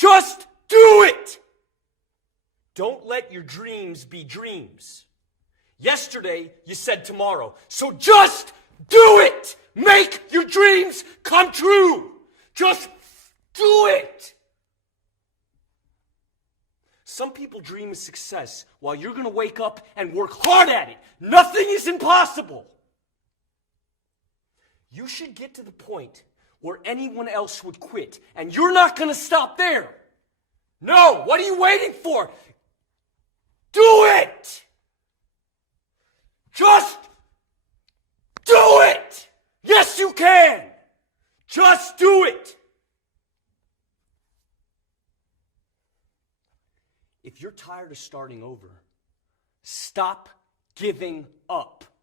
Just do it! Don't let your dreams be dreams. Yesterday, you said tomorrow. So just do it! Make your dreams come true! Just do it! Some people dream of success while you're going to wake up and work hard at it. Nothing is impossible. You should get to the point where anyone else would quit, and you're not going to stop there. No, what are you waiting for? Do it! Just do it! Yes, you can! Just do it! If you're tired of starting over, stop giving up.